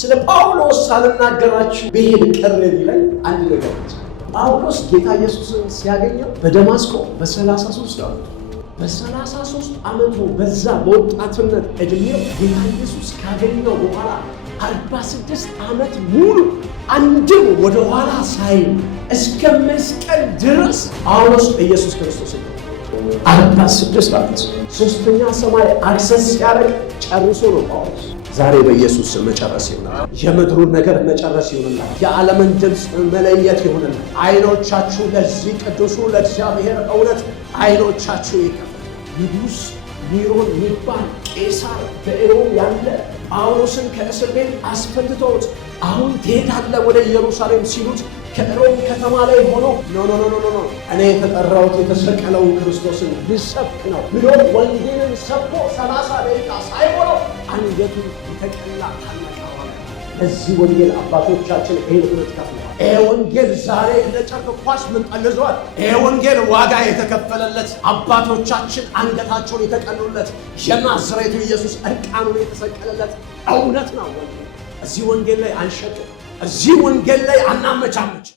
ስለ ጳውሎስ ሳልናገራችሁ ብሄድ ቀር ይላል አንድ ነገር ብቻ። ጳውሎስ ጌታ ኢየሱስን ሲያገኘው በደማስቆ በ33 ዓመቱ በ33 ዓመቱ በዛ በወጣትነት እድሜው ጌታ ኢየሱስ ካገኘው በኋላ 46 ዓመት ሙሉ አንድም ወደ ኋላ ሳይል እስከ መስቀል ድረስ ጳውሎስ ኢየሱስ ክርስቶስ ነው። 46 ዓመት ሶስተኛ ሰማይ አክሰስ ሲያደርግ ጨርሶ ነው ጳውሎስ። ዛሬ በኢየሱስ መጨረስ ይሆናል። የምድሩን ነገር መጨረስ ይሆናል። የዓለምን ድምፅ መለየት ይሆናል። አይኖቻችሁ ለዚህ ቅዱሱ ለእግዚአብሔር እውነት አይኖቻችሁ ይከፈቱ። ንጉሥ ኒሮን የሚባል ቄሳር በሮም ያለ ጳውሎስን ከእስር ቤት አስፈትተውት አሁን ትሄዳለህ ወደ ኢየሩሳሌም ሲሉት ከሮም ከተማ ላይ ሆኖ ኖ እኔ የተጠራሁት የተሰቀለውን ክርስቶስን ልሰብክ ነው ብሎ ወንጌልን ሰብኮ 30 ደቂቃ ሳይሞላው አንገቱን የተቀላ ታላቅ ዋጋ። ለዚህ ወንጌል አባቶቻችን ይህን እውነት ከፍለዋል። ይሄ ወንጌል ዛሬ እንደ ጨርቅ ኳስ ምንጠልዘዋል። ይሄ ወንጌል ዋጋ የተከፈለለት አባቶቻችን አንገታቸውን የተቀሉለት የናዝሬቱ ኢየሱስ እርቃኑን የተሰቀለለት እውነት ነው። ወንጌል እዚህ ወንጌል ላይ አንሸጥም። እዚህ ወንጌል ላይ አናመቻመች።